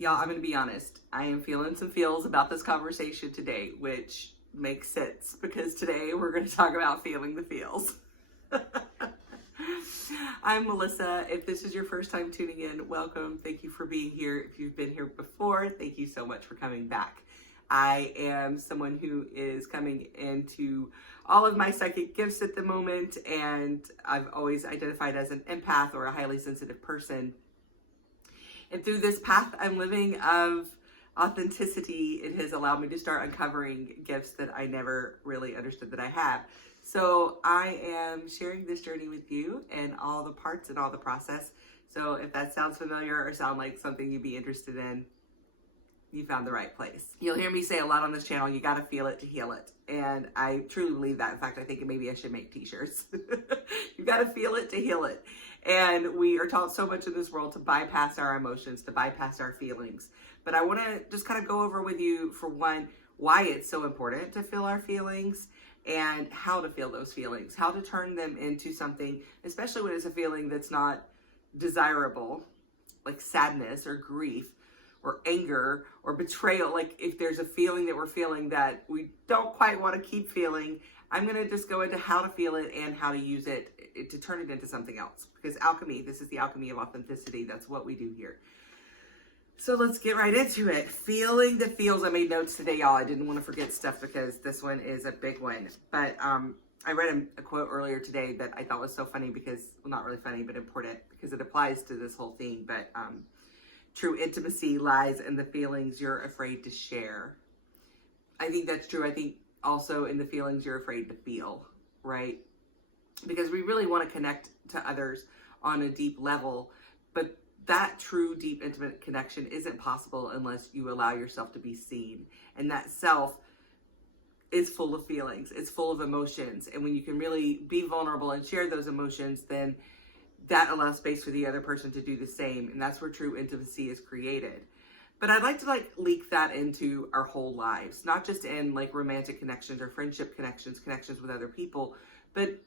Y'all, I'm going to be honest. I am feeling some feels about this conversation today, which makes sense because today we're going to talk about feeling the feels. I'm Melissa. If this is your first time tuning in, welcome. Thank you for being here. If you've been here before, thank you so much for coming back. I am someone who is coming into all of my psychic gifts at the moment, and I've always identified as an empath or a highly sensitive person. And through this path I'm living of authenticity, it has allowed me to start uncovering gifts that I never really understood that I have. So I am sharing this journey with you and all the parts and all the process. So if that sounds familiar or sound like something you'd be interested in, you found the right place. You'll hear me say a lot on this channel, you gotta feel it to heal it. And I truly believe that. In fact, I think maybe I should make t-shirts. You gotta feel it to heal it. And we are taught so much in this world to bypass our emotions, to bypass our feelings. But I wanna just kind of go over with you, for one, why it's so important to feel our feelings and how to feel those feelings, how to turn them into something, especially when it's a feeling that's not desirable, like sadness or grief, or anger or betrayal. Like if there's a feeling that we're feeling that we don't quite want to keep feeling, I'm going to just go into how to feel it and how to use it to turn it into something else. Because alchemy, this is the alchemy of authenticity. That's what we do here. So let's get right into it. Feeling the feels. I made notes today, y'all. I didn't want to forget stuff because this one is a big one. But I read a quote earlier today that I thought was so funny because, well, not really funny, but important because it applies to this whole thing. But true intimacy lies in the feelings you're afraid to share. I think that's true. I think also in the feelings you're afraid to feel, right? Because we really want to connect to others on a deep level, but that true, deep, intimate connection isn't possible unless you allow yourself to be seen. And that self is full of feelings. It's full of emotions. And when you can really be vulnerable and share those emotions, then that allows space for the other person to do the same. And that's where true intimacy is created. But I'd like to leak that into our whole lives, not just in romantic connections or friendship connections with other people, but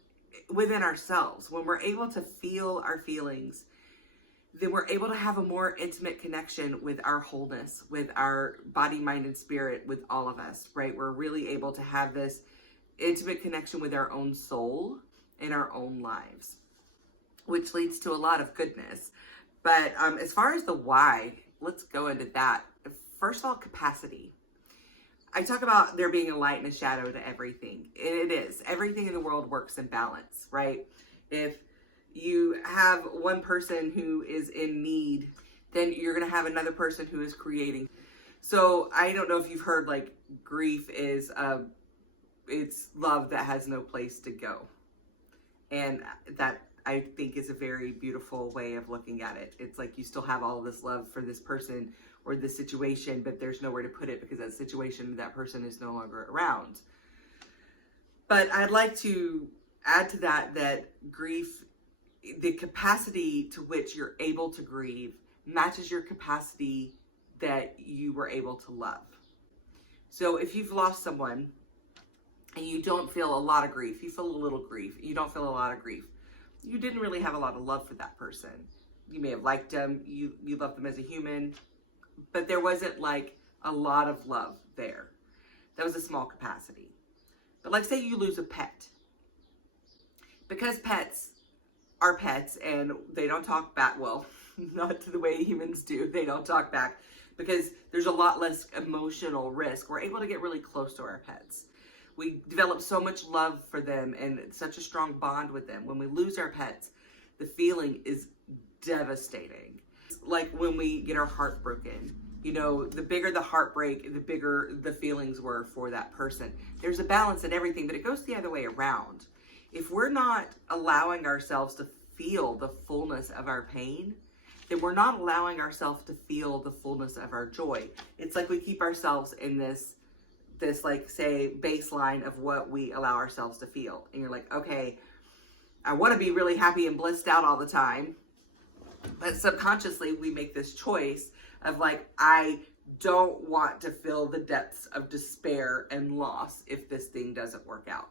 within ourselves. When we're able to feel our feelings, then we're able to have a more intimate connection with our wholeness, with our body, mind, and spirit, with all of us, right? We're really able to have this intimate connection with our own soul and our own lives, which leads to a lot of goodness. But as far as the why, let's go into that. First of all, capacity. I talk about there being a light and a shadow to everything. And it is. Everything in the world works in balance, right? If you have one person who is in need, then you're going to have another person who is creating. So I don't know if you've heard, grief is it's love that has no place to go. And that, I think, is a very beautiful way of looking at it. It's like you still have all of this love for this person or this situation, but there's nowhere to put it because that situation, that person is no longer around. But I'd like to add to that grief, the capacity to which you're able to grieve matches your capacity that you were able to love. So if you've lost someone and you don't feel a lot of grief, you feel a little grief, you don't feel a lot of grief, you didn't really have a lot of love for that person. You may have liked them, you loved them as a human, but there wasn't a lot of love there. That was a small capacity. But say you lose a pet. Because pets are pets and they don't talk back, well, not to the way humans do, they don't talk back because there's a lot less emotional risk. We're able to get really close to our pets. We develop so much love for them and such a strong bond with them. When we lose our pets, the feeling is devastating. Like when we get our heart broken, the bigger the heartbreak, the bigger the feelings were for that person. There's a balance in everything, but it goes the other way around. If we're not allowing ourselves to feel the fullness of our pain, then we're not allowing ourselves to feel the fullness of our joy. It's like we keep ourselves in this say baseline of what we allow ourselves to feel. And you're like, okay, I want to be really happy and blissed out all the time. But subconsciously we make this choice of I don't want to feel the depths of despair and loss if this thing doesn't work out.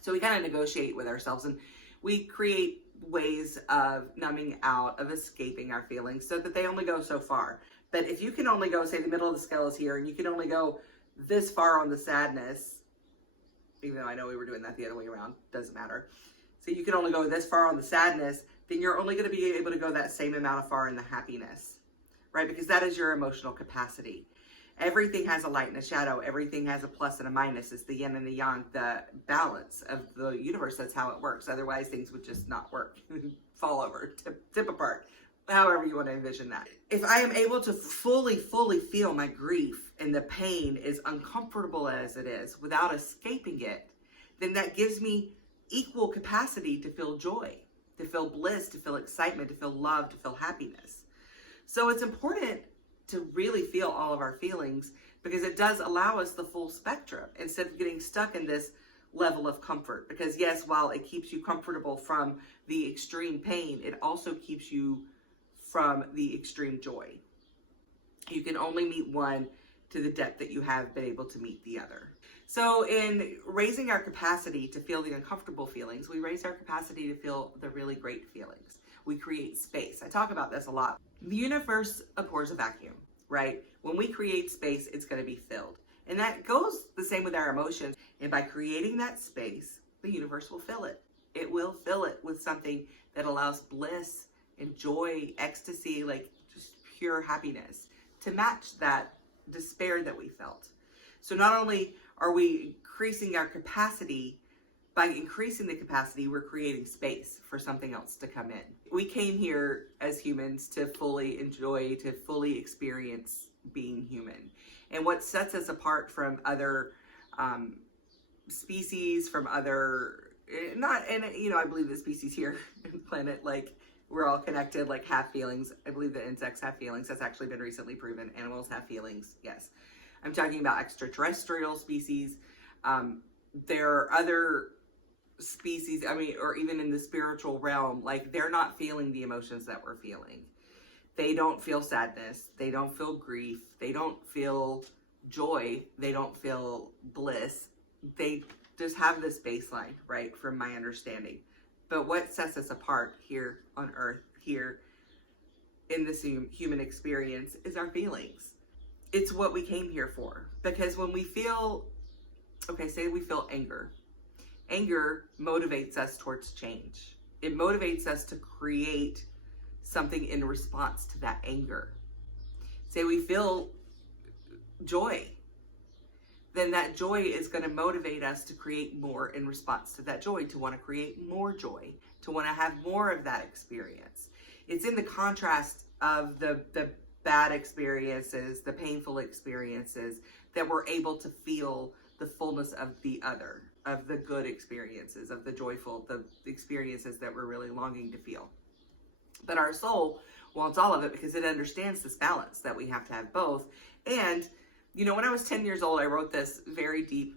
So we kind of negotiate with ourselves and we create ways of numbing out, of escaping our feelings so that they only go so far. But if you can only go, say the middle of the scale is here, and you can only go this far on the sadness, even though I know we were doing that the other way around, doesn't matter. So you can only go this far on the sadness, then you're only going to be able to go that same amount of far in the happiness, right? Because that is your emotional capacity. Everything has a light and a shadow. Everything has a plus and a minus. It's the yin and the yang, the balance of the universe. That's how it works. Otherwise, things would just not work, fall over, tip apart, however you want to envision that. If I am able to fully feel my grief and the pain, as uncomfortable as it is, without escaping it, then that gives me equal capacity to feel joy, to feel bliss, to feel excitement, to feel love, to feel happiness. So it's important to really feel all of our feelings, because it does allow us the full spectrum instead of getting stuck in this level of comfort. Because yes, while it keeps you comfortable from the extreme pain, it also keeps you from the extreme joy. You can only meet one to the depth that you have been able to meet the other. So in raising our capacity to feel the uncomfortable feelings, we raise our capacity to feel the really great feelings. We create space. I talk about this a lot. The universe abhors a vacuum, right? When we create space, it's going to be filled. And that goes the same with our emotions. And by creating that space, the universe will fill it. It will fill it with something that allows bliss and joy, ecstasy, like just pure happiness to match that despair that we felt. So not only are we increasing our capacity, by increasing the capacity, we're creating space for something else to come in. We came here as humans to fully enjoy, to fully experience being human. And what sets us apart from other species, from other, I believe the species here on the planet, like, we're all connected, like, have feelings. I believe that insects have feelings. That's actually been recently proven. Animals have feelings, yes. I'm talking about extraterrestrial species. There are other species, or even in the spiritual realm, like, they're not feeling the emotions that we're feeling. They don't feel sadness. They don't feel grief. They don't feel joy. They don't feel bliss. They just have this baseline, right, from my understanding. But what sets us apart here on Earth, here in this human experience, is our feelings. It's what we came here for. Because when we feel, say we feel anger. Anger motivates us towards change. It motivates us to create something in response to that anger. Say we feel joy. Then that joy is going to motivate us to create more in response to that joy, to want to create more joy, to want to have more of that experience. It's in the contrast of the bad experiences, the painful experiences, that we're able to feel the fullness of the other, of the good experiences, of the joyful, the experiences that we're really longing to feel. But our soul wants all of it because it understands this balance that we have to have both. And when I was 10 years old, I wrote this very deep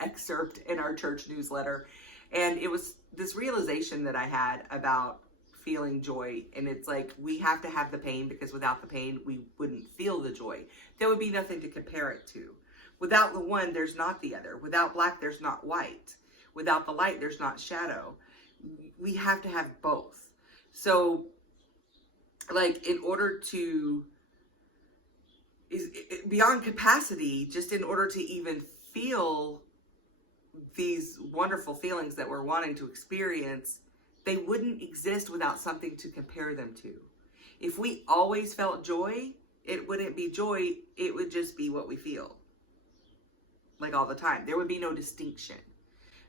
excerpt in our church newsletter. And it was this realization that I had about feeling joy. And it's like, we have to have the pain, because without the pain, we wouldn't feel the joy. There would be nothing to compare it to. Without the one, there's not the other. Without black, there's not white. Without the light, there's not shadow. We have to have both. So, like, in order to, beyond capacity, just in order to even feel these wonderful feelings that we're wanting to experience, they wouldn't exist without something to compare them to. If we always felt joy, it wouldn't be joy, it would just be what we feel. Like, all the time. There would be no distinction.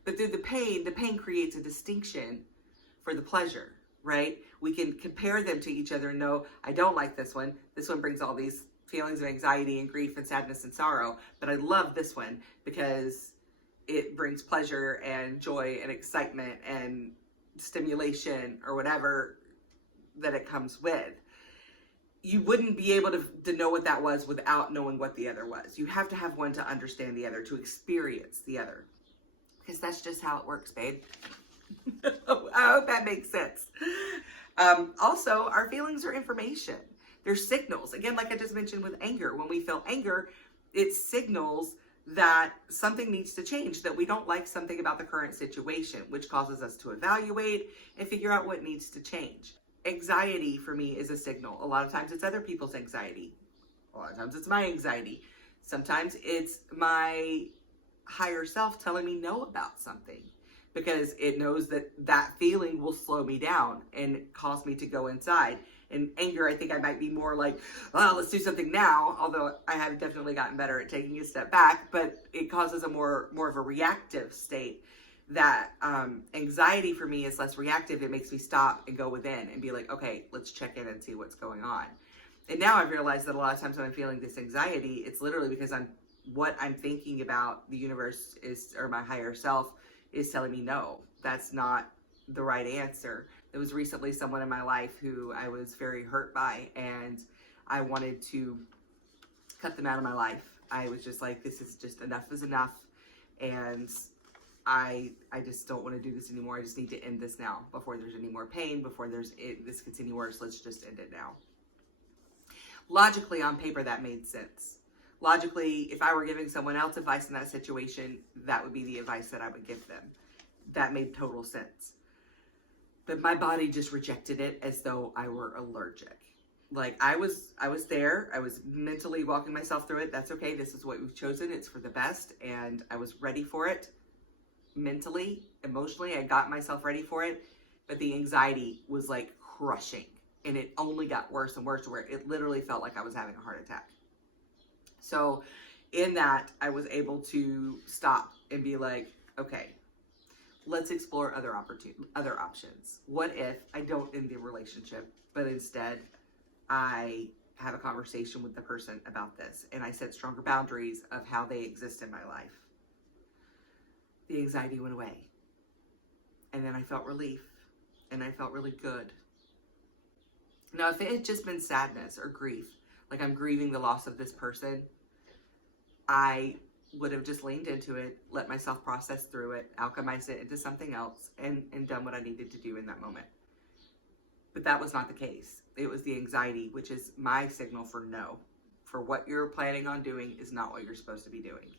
But through the pain creates a distinction for the pleasure, right? We can compare them to each other and know, I don't like this one. This one brings all these feelings of anxiety and grief and sadness and sorrow, but I love this one because it brings pleasure and joy and excitement and stimulation or whatever that it comes with. You wouldn't be able to know what that was without knowing what the other was. You have to have one to understand the other, to experience the other, because that's just how it works, babe. I hope that makes sense. Also, our feelings are information. They're signals. Again, like I just mentioned with anger, when we feel anger, it signals that something needs to change, that we don't like something about the current situation, which causes us to evaluate and figure out what needs to change. anxiety for me is a signal. A lot of times it's other people's anxiety. A lot of times it's my anxiety. Sometimes it's my higher self telling me no about something, because it knows that that feeling will slow me down and cause me to go inside. In anger, I think I might be more like, oh, let's do something now. Although I have definitely gotten better at taking a step back, but it causes a more of a reactive state. That anxiety for me is less reactive. It makes me stop and go within and be like, okay, let's check in and see what's going on. And now I've realized that a lot of times when I'm feeling this anxiety, it's literally because what I'm thinking about the universe is, or my higher self is telling me, no, that's not the right answer. There was recently someone in my life who I was very hurt by, and I wanted to cut them out of my life. I was just like, this is just enough is enough. And I just don't want to do this anymore. I just need to end this now before there's any more pain, before this gets any worse. Let's just end it now. Logically, on paper, that made sense. Logically, if I were giving someone else advice in that situation, that would be the advice that I would give them. That made total sense. But my body just rejected it as though I were allergic. Like I was there. I was mentally walking myself through it. That's okay. This is what we've chosen. It's for the best. And I was ready for it. Mentally, emotionally, I got myself ready for it. But the anxiety was like crushing. And it only got worse and worse, to where it literally felt like I was having a heart attack. So in that, I was able to stop and be like, okay, let's explore other options. What if I don't end the relationship, but instead I have a conversation with the person about this, and I set stronger boundaries of how they exist in my life? The anxiety went away. And then I felt relief, and I felt really good. Now, if it had just been sadness or grief, like I'm grieving the loss of this person, I would have just leaned into it, let myself process through it, alchemize it into something else, and done what I needed to do in that moment. But that was not the case. It was the anxiety, which is my signal for no. For what you're planning on doing is not what you're supposed to be doing.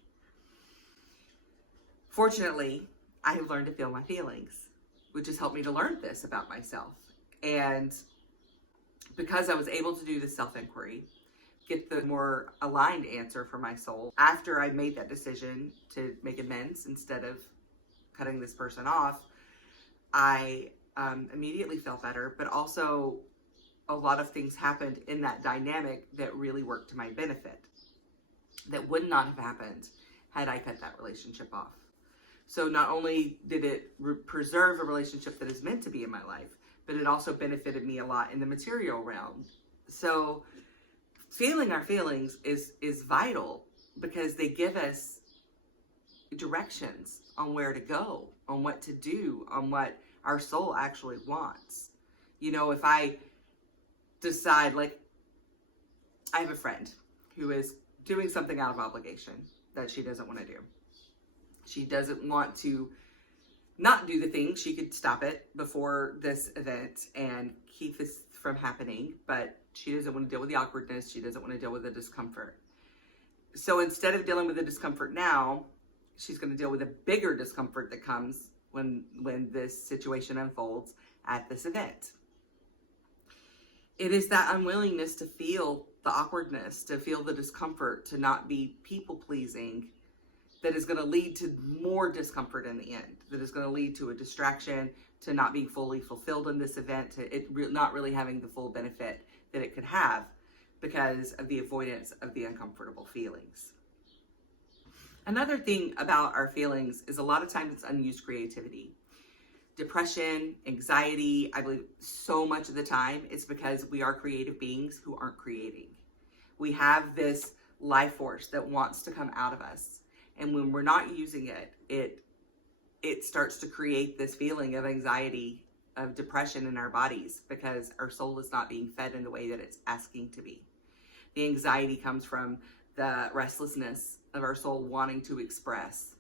Fortunately, I have learned to feel my feelings, which has helped me to learn this about myself. And because I was able to do the self-inquiry, get the more aligned answer for my soul, after I made that decision to make amends instead of cutting this person off, I immediately felt better. But also a lot of things happened in that dynamic that really worked to my benefit, that would not have happened had I cut that relationship off. So not only did it preserve a relationship that is meant to be in my life, but it also benefited me a lot in the material realm. So feeling our feelings is vital, because they give us directions on where to go, on what to do, on what our soul actually wants. You know, if I decide, like, I have a friend who is doing something out of obligation that she doesn't want to do. She doesn't want to not do the thing. She could stop it before this event and keep this from happening, but she doesn't want to deal with the awkwardness. She doesn't want to deal with the discomfort. So instead of dealing with the discomfort now, she's going to deal with a bigger discomfort that comes when this situation unfolds at this event. It is that unwillingness to feel the awkwardness, to feel the discomfort, to not be people-pleasing, that is going to lead to more discomfort in the end, that is going to lead to a distraction, to not being fully fulfilled in this event, to it not really having the full benefit that it could have because of the avoidance of the uncomfortable feelings. Another thing about our feelings is a lot of times it's unused creativity. Depression, anxiety, I believe so much of the time it's because we are creative beings who aren't creating. We have this life force that wants to come out of us. And when we're not using it, it starts to create this feeling of anxiety, of depression in our bodies, because our soul is not being fed in the way that it's asking to be. The anxiety comes from the restlessness of our soul wanting to express.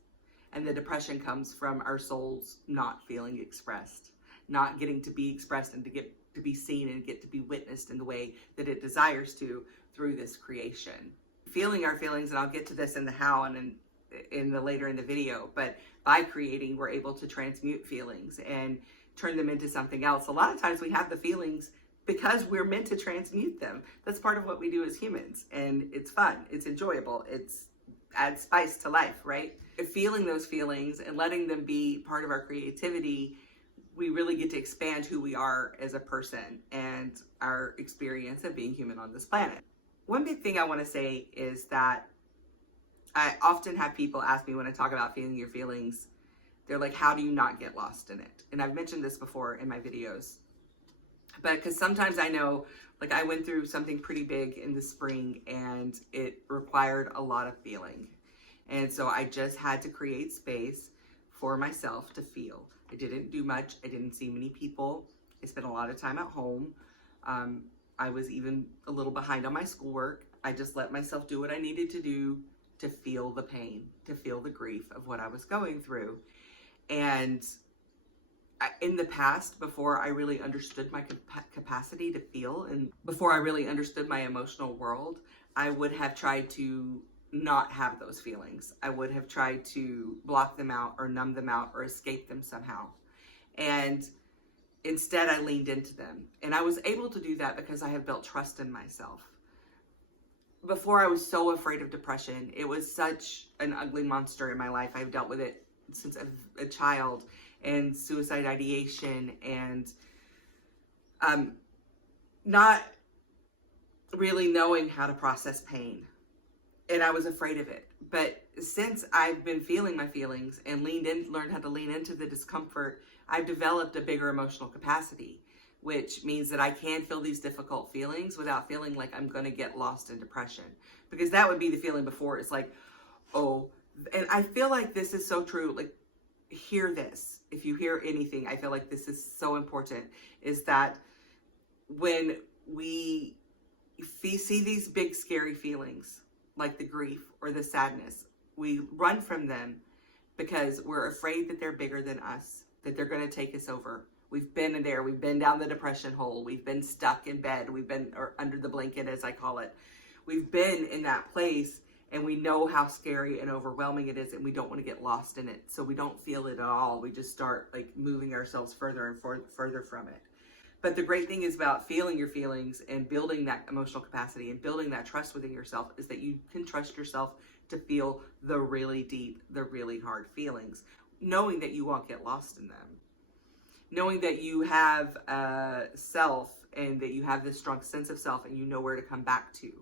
And the depression comes from our souls not feeling expressed, not getting to be expressed and to get to be seen and get to be witnessed in the way that it desires to through this creation. Feeling our feelings, and I'll get to this in the how and later in the video, but by creating, we're able to transmute feelings and turn them into something else. A lot of times we have the feelings because we're meant to transmute them. That's part of what we do as humans, and it's fun, it's enjoyable, it's adds spice to life, right? Feeling those feelings and letting them be part of our creativity, we really get to expand who we are as a person and our experience of being human on this planet. One big thing I want to say is that I often have people ask me when I talk about feeling your feelings, they're like, how do you not get lost in it? And I've mentioned this before in my videos, but because sometimes I know, like I went through something pretty big in the spring and it required a lot of feeling. And so I just had to create space for myself to feel. I didn't do much. I didn't see many people. I spent a lot of time at home. I was even a little behind on my schoolwork. I just let myself do what I needed to do to feel the pain, to feel the grief of what I was going through. And in the past, before I really understood my capacity to feel and before I really understood my emotional world, I would have tried to not have those feelings. I would have tried to block them out or numb them out or escape them somehow. And instead, I leaned into them. And I was able to do that because I have built trust in myself. Before, I was so afraid of depression. It was such an ugly monster in my life. I've dealt with it since a child, and suicide ideation, and not really knowing how to process pain. And I was afraid of it. But since I've been feeling my feelings and learned how to lean into the discomfort, I've developed a bigger emotional capacity, which means that I can feel these difficult feelings without feeling like I'm going to get lost in depression. Because that would be the feeling before. It's like, oh, and I feel like this is so true. Like, hear this. If you hear anything, I feel like this is so important, is that when we see these big scary feelings, like the grief or the sadness, we run from them because we're afraid that they're bigger than us, that they're going to take us over. We've been in there. We've been down the depression hole. We've been stuck in bed. We've been, or under the blanket, as I call it. We've been in that place, and we know how scary and overwhelming it is, and we don't want to get lost in it. So we don't feel it at all. We just start like moving ourselves further and further from it. But the great thing is about feeling your feelings and building that emotional capacity and building that trust within yourself is that you can trust yourself to feel the really deep, the really hard feelings, knowing that you won't get lost in them. Knowing that you have a self and that you have this strong sense of self and you know where to come back to.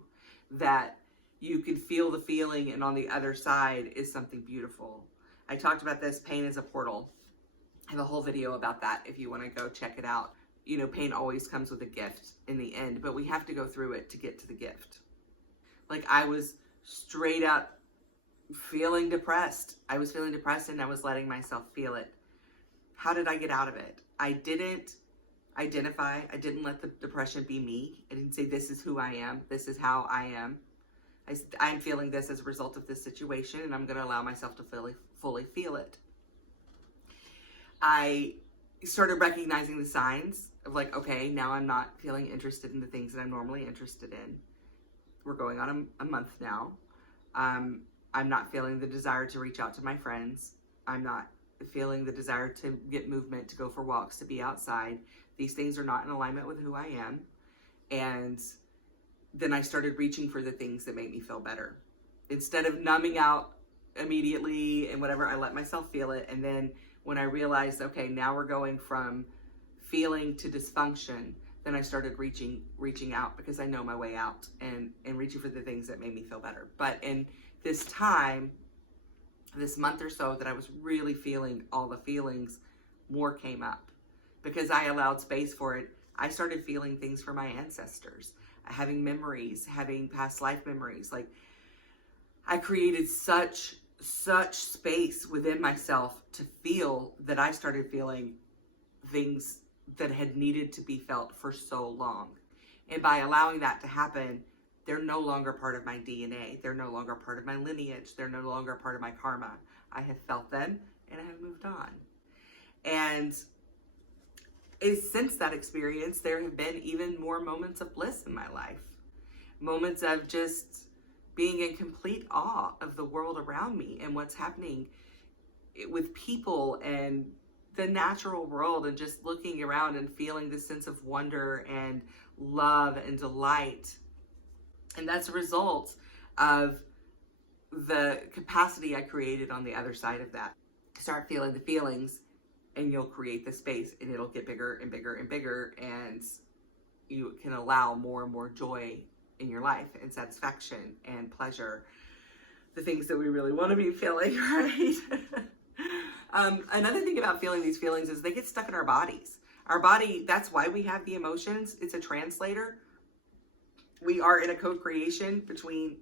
That you can feel the feeling and on the other side is something beautiful. I talked about this, pain is a portal. I have a whole video about that if you want to go check it out. You know, pain always comes with a gift in the end, but we have to go through it to get to the gift. Like I was straight up feeling depressed. I was feeling depressed and I was letting myself feel it. How did I get out of it? I didn't identify. I didn't let the depression be me. I didn't say, this is who I am. This is how I am. I'm feeling this as a result of this situation, and I'm going to allow myself to fully feel it. I started recognizing the signs of like, okay, now I'm not feeling interested in the things that I'm normally interested in. We're going on a month now. I'm not feeling the desire to reach out to my friends. I'm not feeling the desire to get movement, to go for walks, to be outside. These things are not in alignment with who I am. And then I started reaching for the things that make me feel better. Instead of numbing out immediately and whatever, I let myself feel it. And then when I realized, okay, now we're going from feeling to dysfunction, then I started reaching out because I know my way out and reaching for the things that made me feel better. But in this time, this month or so that I was really feeling all the feelings, more came up. Because I allowed space for it, I started feeling things for my ancestors, having memories, having past life memories. Like I created such space within myself to feel that I started feeling things that had needed to be felt for so long. And by allowing that to happen, they're no longer part of my DNA. They're no longer part of my lineage. They're no longer part of my karma. I have felt them and I have moved on. And since that experience, there have been even more moments of bliss in my life. Moments of just being in complete awe of the world around me and what's happening with people and the natural world and just looking around and feeling this sense of wonder and love and delight. And that's a result of the capacity I created on the other side of that. Start feeling the feelings and you'll create the space, and it'll get bigger and bigger and bigger, and you can allow more and more joy in your life and satisfaction and pleasure, the things that we really want to be feeling, right? Another thing about feeling these feelings is they get stuck in our bodies. Our body, that's why we have the emotions. It's a translator. We are in a co-creation between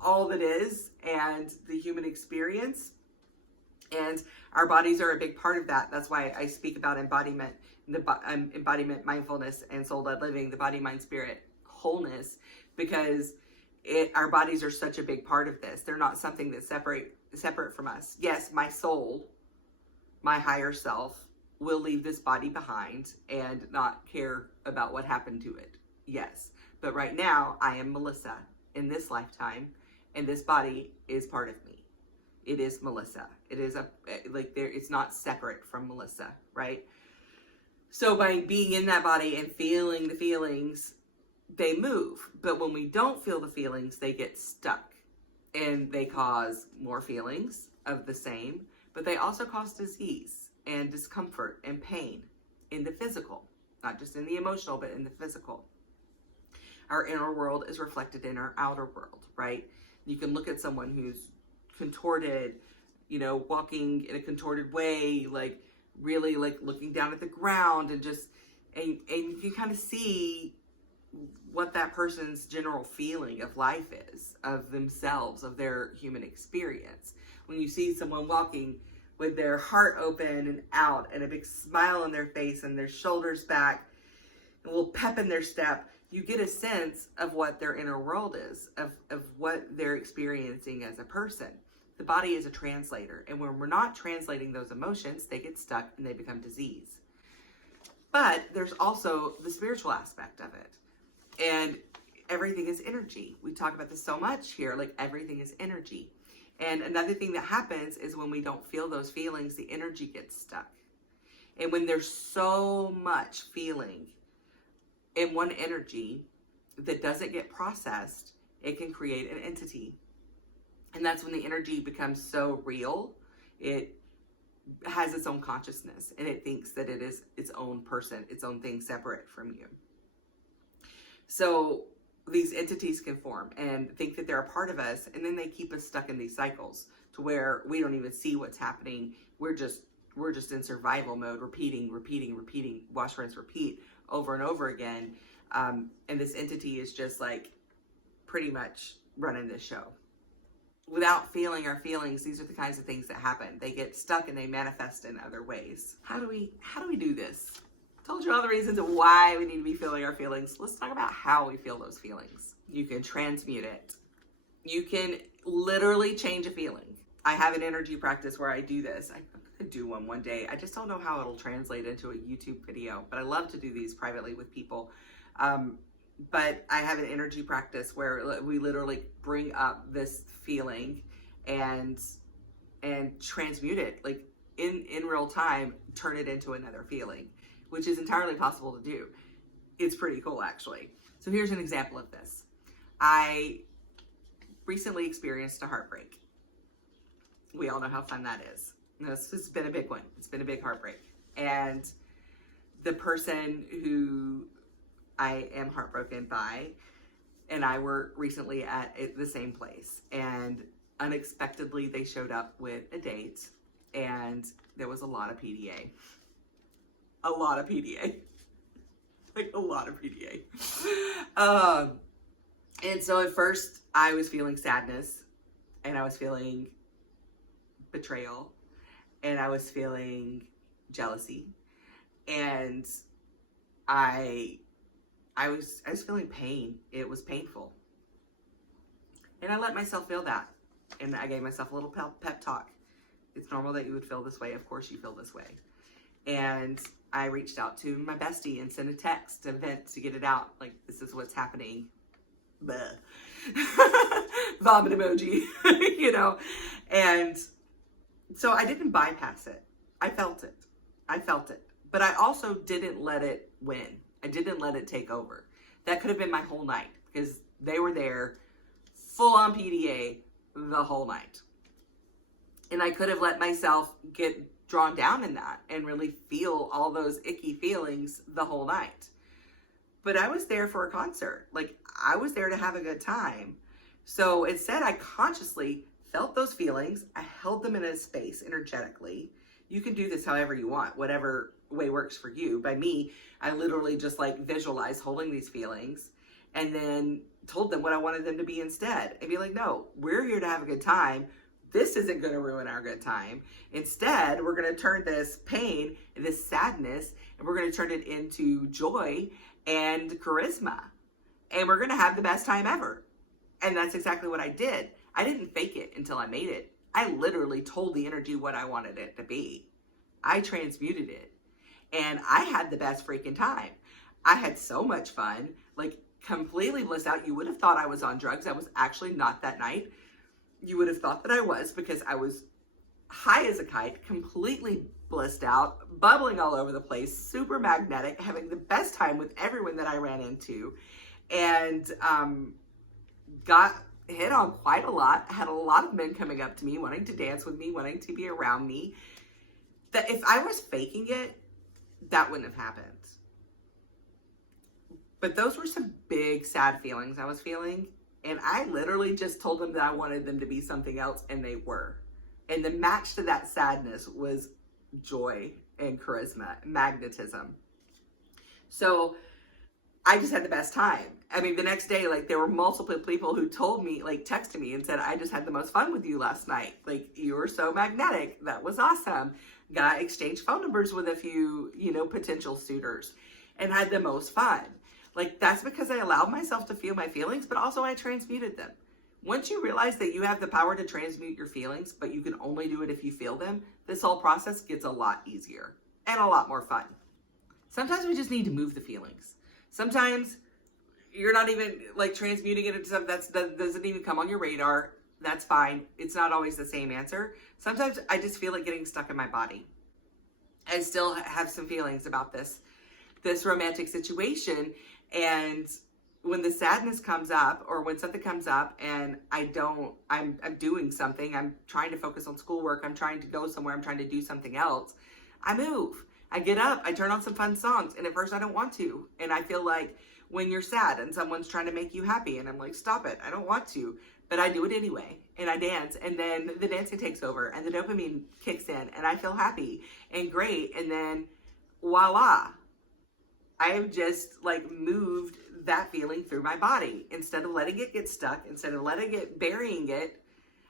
all that is and the human experience. And our bodies are a big part of that. That's why I speak about embodiment, embodiment, mindfulness, and soul-led living, the body, mind, spirit, wholeness, because our bodies are such a big part of this. They're not something that's separate from us. Yes, my soul, my higher self, will leave this body behind and not care about what happened to it. Yes. But right now, I am Melissa in this lifetime, and this body is part of me. It is Melissa. It is it's not separate from Melissa, right? So by being in that body and feeling the feelings, they move. But when we don't feel the feelings, they get stuck, and they cause more feelings of the same, but they also cause disease and discomfort and pain in the physical, not just in the emotional, but in the physical. Our inner world is reflected in our outer world, right? You can look at someone who's contorted, walking in a contorted way, like really like looking down at the ground, and you can kind of see what that person's general feeling of life is, of themselves, of their human experience. When you see someone walking with their heart open and out and a big smile on their face and their shoulders back and a little pep in their step, you get a sense of what their inner world is, of what they're experiencing as a person. The body is a translator, and when we're not translating those emotions, they get stuck and they become disease. But there's also the spiritual aspect of it, and everything is energy. We talk about this so much here, like everything is energy. And another thing that happens is when we don't feel those feelings, the energy gets stuck. And when there's so much feeling in one energy that doesn't get processed, it can create an entity. And that's when the energy becomes so real, it has its own consciousness, and it thinks that it is its own person, its own thing separate from you. So these entities can form and think that they're a part of us, and then they keep us stuck in these cycles to where we don't even see what's happening. We're just in survival mode, repeating, wash, rinse, repeat over and over again. And this entity is just like pretty much running this show. Without feeling our feelings, these are the kinds of things that happen. They get stuck and they manifest in other ways. How do we do this? I told you all the reasons of why we need to be feeling our feelings. Let's talk about how we feel those feelings. You can transmute it. You can literally change a feeling. I have an energy practice where I do this. I'm going to do one day. I just don't know how it'll translate into a YouTube video, but I love to do these privately with people. But I have an energy practice where we literally bring up this feeling and transmute it, like in real time, turn it into another feeling, which is entirely possible to do. It's pretty cool, actually. So here's an example of this. I recently experienced a heartbreak. We all know how fun that is. It's been a big one. It's been a big heartbreak. And the person who I am heartbroken by and I were recently at the same place, and unexpectedly they showed up with a date, and there was a lot of PDA. Like a lot of PDA. And so at first I was feeling sadness, and I was feeling betrayal, and I was feeling jealousy, and I was feeling pain. It was painful. And I let myself feel that. And I gave myself a little pep talk. It's normal that you would feel this way. Of course you feel this way. And I reached out to my bestie and sent a text, a vent, to get it out. Like, this is what's happening. Bleh. Vomit emoji, you know. And so I didn't bypass it. I felt it. I felt it. But I also didn't let it win. I didn't let it take over. That could have been my whole night because they were there full on PDA the whole night. And I could have let myself get drawn down in that and really feel all those icky feelings the whole night. But I was there for a concert. Like, I was there to have a good time. So instead, I consciously felt those feelings. I held them in a space energetically. You can do this however you want, whatever way works for you. By me, I literally just like visualized holding these feelings and then told them what I wanted them to be instead. And be like, no, we're here to have a good time. This isn't going to ruin our good time. Instead, we're going to turn this pain, this sadness, and we're going to turn it into joy and charisma. And we're going to have the best time ever. And that's exactly what I did. I didn't fake it until I made it. I literally told the energy what I wanted it to be. I transmuted it. And I had the best freaking time. I had so much fun, like completely blissed out. You would have thought I was on drugs. I was actually not that night. You would have thought that I was because I was high as a kite, completely blissed out, bubbling all over the place, super magnetic, having the best time with everyone that I ran into, and got hit on quite a lot. Had a lot of men coming up to me, wanting to dance with me, wanting to be around me. That if I was faking it, that wouldn't have happened. But those were some big sad feelings I was feeling. And I literally just told them that I wanted them to be something else, and they were. And the match to that sadness was joy and charisma, magnetism. So I just had the best time. I mean, the next day, like, there were multiple people who told me, like, texted me and said, I just had the most fun with you last night. Like, you were so magnetic. That was awesome. Got exchanged phone numbers with a few, potential suitors and had the most fun. Like, that's because I allowed myself to feel my feelings, but also I transmuted them. Once you realize that you have the power to transmute your feelings, but you can only do it if you feel them, this whole process gets a lot easier and a lot more fun. Sometimes we just need to move the feelings. Sometimes you're not even like transmuting it into something that doesn't even come on your radar. That's fine. It's not always the same answer. Sometimes I just feel it getting stuck in my body. I still have some feelings about this romantic situation. And when the sadness comes up, or when something comes up and I'm doing something, I'm trying to focus on schoolwork, I'm trying to go somewhere, I'm trying to do something else, I move. I get up, I turn on some fun songs, and at first I don't want to. And I feel like when you're sad and someone's trying to make you happy, and I'm like, stop it, I don't want to. But I do it anyway, and I dance, and then the dancing takes over, and the dopamine kicks in, and I feel happy and great, and then voila. I have just like moved that feeling through my body. Instead of letting it get stuck, instead of burying it,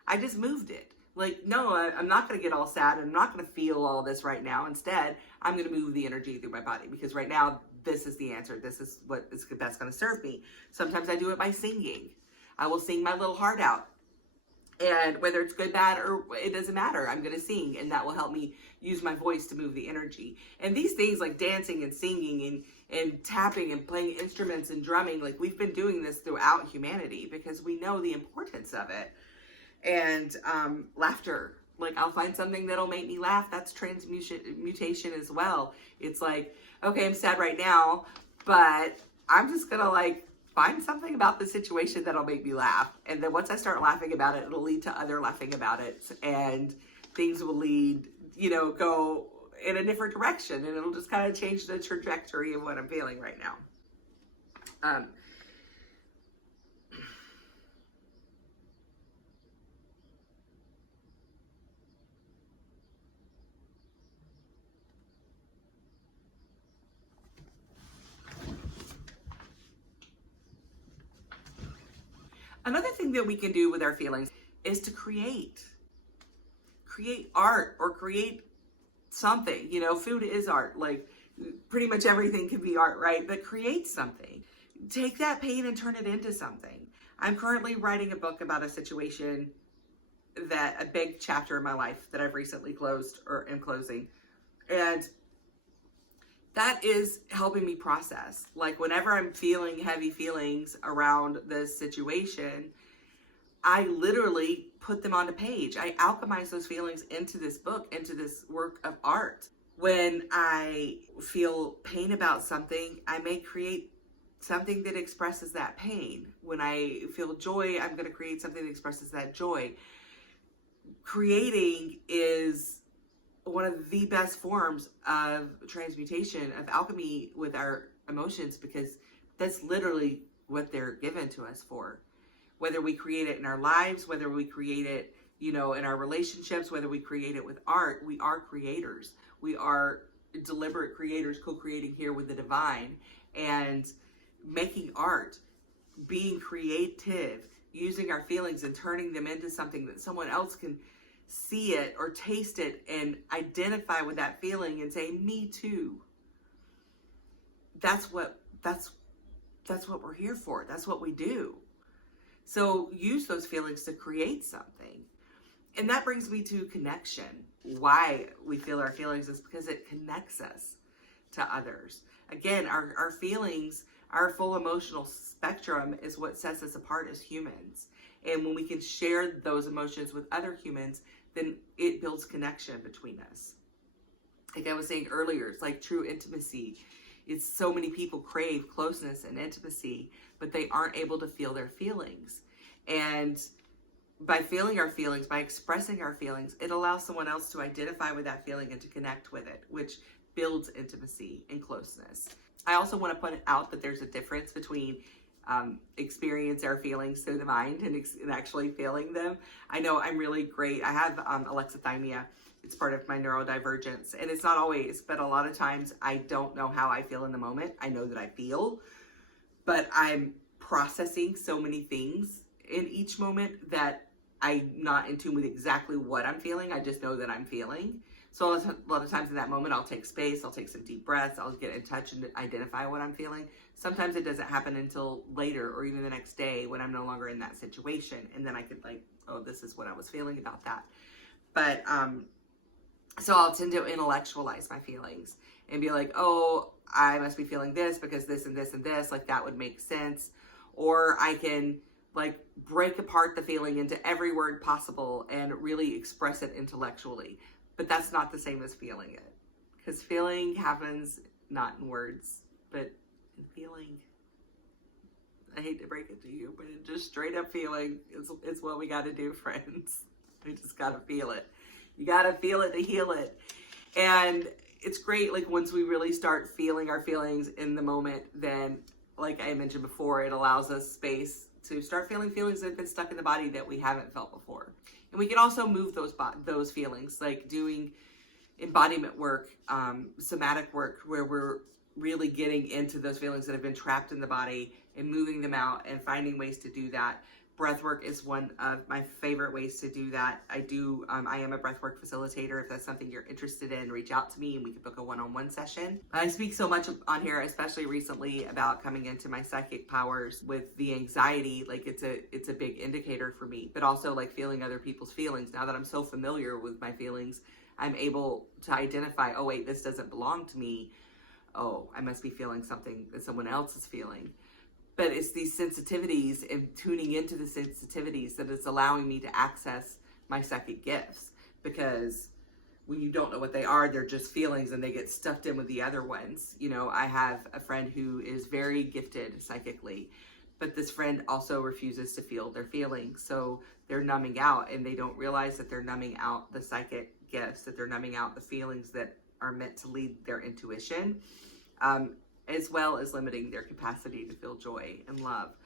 I just moved it. Like, no, I'm not going to get all sad. I'm not going to feel all this right now. Instead, I'm going to move the energy through my body because right now, this is the answer. This is what is best going to serve me. Sometimes I do it by singing. I will sing my little heart out. And whether it's good, bad, or it doesn't matter, I'm going to sing, and that will help me use my voice to move the energy. And these things like dancing and singing and tapping and playing instruments and drumming, like we've been doing this throughout humanity because we know the importance of it. And laughter, like I'll find something that'll make me laugh. That's transmutation as well. It's like, okay, I'm sad right now, but I'm just going to like find something about the situation that'll make me laugh. And then once I start laughing about it, it'll lead to other laughing about it. And things will lead, go in a different direction. And it'll just kind of change the trajectory of what I'm feeling right now. Another thing that we can do with our feelings is to create art or create something. Food is art. Like pretty much everything can be art, right? But create something. Take that pain and turn it into something. I'm currently writing a book about a situation a big chapter in my life that I've recently closed or am closing. And that is helping me process. Like whenever I'm feeling heavy feelings around this situation, I literally put them on a page. I alchemize those feelings into this book, into this work of art. When I feel pain about something, I may create something that expresses that pain. When I feel joy, I'm going to create something that expresses that joy. Creating is one of the best forms of transmutation, of alchemy with our emotions, because that's literally what they're given to us for. Whether we create it in our lives, whether we create it, in our relationships, whether we create it with art, we are creators. We are deliberate creators, co-creating here with the divine, and making art, being creative, using our feelings and turning them into something that someone else can see it or taste it and identify with that feeling and say, me too. That's what we're here for. That's what we do. So use those feelings to create something. And that brings me to connection. Why we feel our feelings is because it connects us to others. Again, our feelings, our full emotional spectrum is what sets us apart as humans. And when we can share those emotions with other humans, then it builds connection between us. Like I was saying earlier, it's like true intimacy. It's so many people crave closeness and intimacy, but they aren't able to feel their feelings. And by feeling our feelings, by expressing our feelings, it allows someone else to identify with that feeling and to connect with it, which builds intimacy and closeness. I also want to point out that there's a difference between experience our feelings through the mind and actually feeling them. I know I'm really great. I have alexithymia. It's part of my neurodivergence, and it's not always, but a lot of times I don't know how I feel in the moment. I know that I feel, but I'm processing so many things in each moment that I'm not in tune with exactly what I'm feeling. I just know that I'm feeling. So a lot of times in that moment, I'll take space, I'll take some deep breaths, I'll get in touch and identify what I'm feeling. Sometimes it doesn't happen until later or even the next day when I'm no longer in that situation. And then I could oh, this is what I was feeling about that. But, so I'll tend to intellectualize my feelings and be like, oh, I must be feeling this because this and this and this, like that would make sense. Or I can break apart the feeling into every word possible and really express it intellectually. But that's not the same as feeling it, because feeling happens not in words, but in feeling. I hate to break it to you, but just straight up feeling is what we got to do, friends. We just got to feel it. You got to feel it to heal it. And it's great, once we really start feeling our feelings in the moment, then, like I mentioned before, it allows us space to start feeling feelings that have been stuck in the body that we haven't felt before. And we can also move those feelings, like doing embodiment work, somatic work, where we're really getting into those feelings that have been trapped in the body and moving them out and finding ways to do that. Breath work is one of my favorite ways to do that. I am a breathwork facilitator. If that's something you're interested in, reach out to me and we can book a one-on-one session. I speak so much on here, especially recently, about coming into my psychic powers with the anxiety. It's a big indicator for me, but also feeling other people's feelings. Now that I'm so familiar with my feelings, I'm able to identify, oh wait, this doesn't belong to me. Oh, I must be feeling something that someone else is feeling. But it's these sensitivities and tuning into the sensitivities that is allowing me to access my psychic gifts. Because when you don't know what they are, they're just feelings and they get stuffed in with the other ones. I have a friend who is very gifted psychically, but this friend also refuses to feel their feelings. So they're numbing out, and they don't realize that they're numbing out the psychic gifts, that they're numbing out the feelings that are meant to lead their intuition. As well as limiting their capacity to feel joy and love.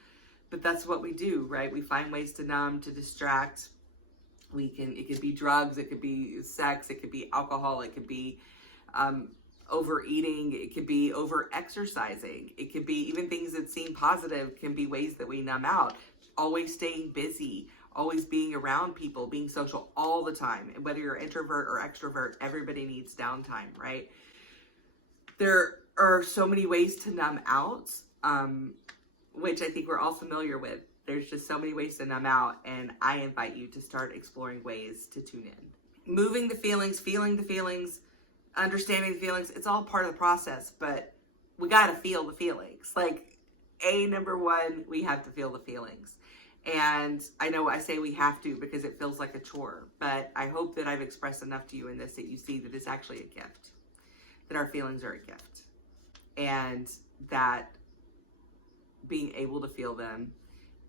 But that's what we do, right? We find ways to numb, to distract. It could be drugs, it could be sex, it could be alcohol, it could be overeating, it could be over-exercising, it could be even things that seem positive can be ways that we numb out. Always staying busy, always being around people, being social all the time. And whether you're introvert or extrovert, everybody needs downtime, right? There are so many ways to numb out, which I think we're all familiar with. There's just so many ways to numb out, and I invite you to start exploring ways to tune in. Moving the feelings, feeling the feelings, understanding the feelings, it's all part of the process, but we got to feel the feelings. Number one, we have to feel the feelings. And I know I say we have to because it feels like a chore, but I hope that I've expressed enough to you in this that you see that it's actually a gift. that our feelings are a gift, and that being able to feel them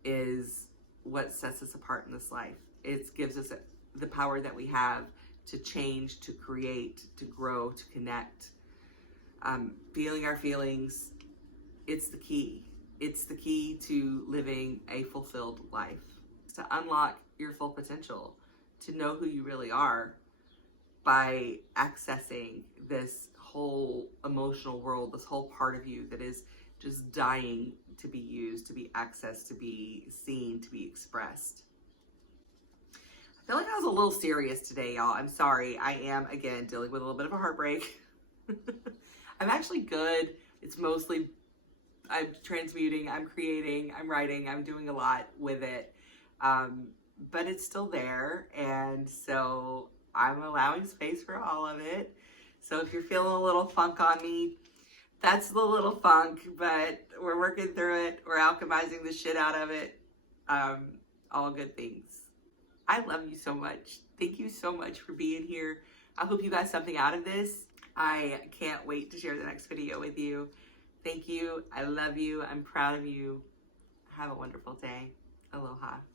is what sets us apart in this life. It gives us the power that we have to change, to create, to grow, to connect. Feeling our feelings, it's the key. It's the key to living a fulfilled life, to unlock your full potential, to know who you really are by accessing this whole emotional world, this whole part of you that is just dying to be used, to be accessed, to be seen, to be expressed. I feel like I was a little serious today, y'all. I'm sorry. I am, again, dealing with a little bit of a heartbreak. I'm actually good. It's mostly, I'm transmuting, I'm creating, I'm writing, I'm doing a lot with it. But it's still there. And so I'm allowing space for all of it. So if you're feeling a little funk on me, that's the little funk, but we're working through it. We're alchemizing the shit out of it. All good things. I love you so much. Thank you so much for being here. I hope you got something out of this. I can't wait to share the next video with you. Thank you. I love you. I'm proud of you. Have a wonderful day. Aloha.